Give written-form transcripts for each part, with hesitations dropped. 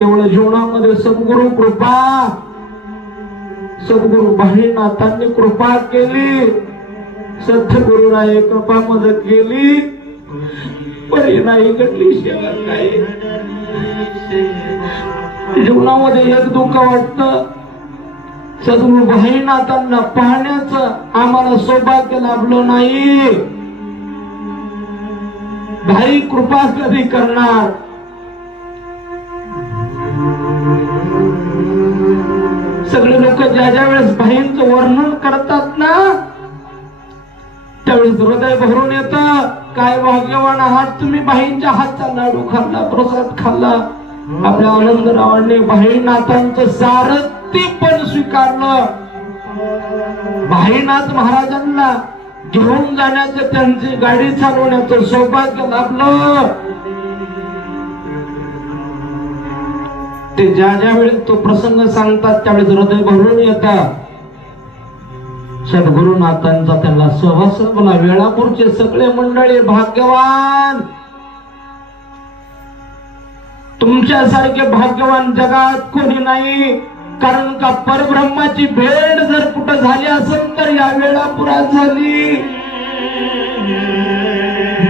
केवळ जीवनामध्ये सद्गुरु कृपा, सद्गुरु भाईनाथांनी कृपा केली, सद्गुरुराय कृपा मदत केली, परी नाही घडली सेवा काय. जीवनामध्ये एक दुःख वाटतं, सद्गुरु भाईनाथांना पाहण्याचं आम्हाला सौभाग्य लाभलं नाही. भाई कृपा कधी करणार. सगळे लोक ज्या ज्या वेळेस भाईंचं वर्णन करतात ना, त्यावेळेस हृदय भरून येतं. काय भाग्यवान आहात तुम्ही, भाईंच्या हातचा लाडू खाल्ला, प्रसाद खाल्ला. आपल्या आनंदरावांनी भाईनाथांचं सारथी पण स्वीकारलं. भाईनाथ महाराजांना घेऊन जाण्याचं, त्यांची गाडी चालवण्याचं सौभाग्य लाभलं. ते ज्या ज्या वेळेस तो प्रसंग सांगतात त्यावेळेस हृदय भरून येतात. सद्गुरुनाथांचा त्यांना सहवास बोला. वेळापूरचे सगळे मंडळी भाग्यवान, तुमच्यासारखे भाग्यवान जगात कोणी नाही. कारण का परब्रह्माची भेट जर कुठं झाली असेल तर या वेळापुरात झाली.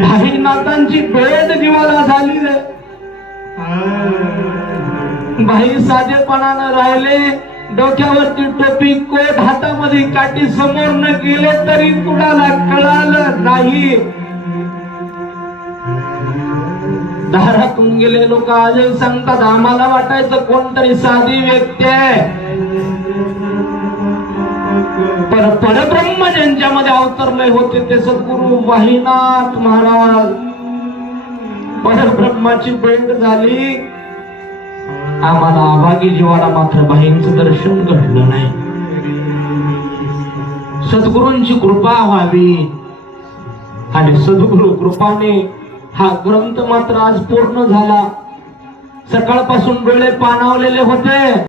भाईनाथांची भेट जीवाला झाली रे. भाई साधेपणानं राहिले, डोक्यावरती टोपी, कोट हातामध्ये काठी, समोर न गेले तरी कुणाला कळालं नाही. दारातून गेले लोक आजही सांगतात, आम्हाला वाटायचं कोणतरी साधी व्यक्ती आहे, पण परब्रह्म ज्यांच्यामध्ये अवतरले होते ते सद्गुरु भाईनाथ महाराज. परब्रह्माची भेट झाली. आम्हाला अभागी जीवाला मात्र भाईंचं दर्शन घडलं नाही. सद्गुरूंची कृपा व्हावी आणि सद्गुरु कृपाने हा ग्रंथ मात्र आज पूर्ण झाला. सकाळपासून डोळे पाणावलेले होते.